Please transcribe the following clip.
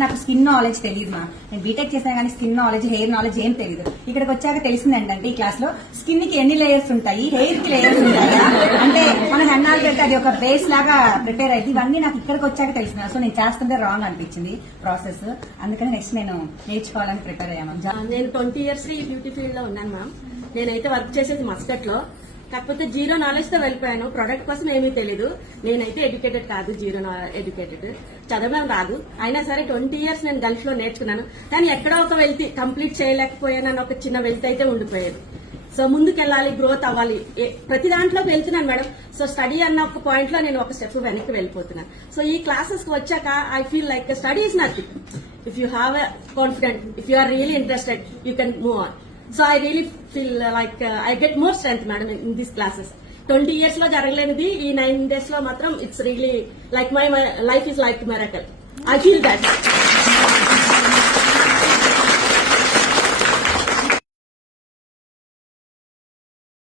నాకు skin knowledge తెలియదు మా. నేను బీటెక్ చేశాను కానీ స్కిన్ నాలెడ్జ్, హెయిర్ నాలెడ్జ్ ఏం తెలియదు. ఇక్కడికి వచ్చాక తెలిసింది ఏంటంటే ఈ క్లాస్ లో స్కిన్ కి ఎన్ని లేయర్స్ ఉంటాయి, హెయిర్ కి లేయర్స్ ఉంటాయా, అంటే మన హెన్నాలు పెడితే అది ఒక బేస్ లాగా ప్రిపేర్ అయింది. ఇవన్నీ నాకు ఇక్కడికి వచ్చాక తెలిసింది. సో నేను చేస్తుంటే రాంగ్ అనిపించింది ప్రాసెస్. అందుకని నెక్స్ట్ నేను నేర్చుకోవాలని ప్రిపేర్ అయ్యాను. నేను 20 years ఈ బ్యూటీ ఫీల్డ్ లో ఉన్నాను మ్యామ్. నేనైతే వర్క్ చేసేది మస్కట్ లో. కాకపోతే జీరో నాలెడ్జ్ తో వెళ్ళిపోయాను. ప్రొడక్ట్ కోసం ఏమీ తెలీదు. నేనైతే ఎడ్యుకేటెడ్ కాదు, జీరో ఎడ్యుకేటెడ్, చదవడం రాదు. అయినా సరే 20 years నేను గల్ఫ్ లో నేర్చుకున్నాను. కానీ ఎక్కడో ఒక వెళ్తే కంప్లీట్ చేయలేకపోయానని ఒక చిన్న వెళ్తే అయితే ఉండిపోయేది. సో ముందుకెళ్ళాలి, గ్రోత్ అవ్వాలి, ప్రతి దాంట్లోకి వెళ్తున్నాను మేడం. సో స్టడీ అన్న ఒక పాయింట్ లో నేను ఒక స్టెప్ వెనక్కి వెళ్ళిపోతున్నాను. సో ఈ క్లాసెస్ కి వచ్చాక I feel like study is nothing. If you have a confident, if you are really interested, you can move on. So I really feel like I get more strength, madam, in these classes. 20 years lo jaragaleniది ఈ 9 days లో మాత్రం it's really like my life is like miracle. I feel that.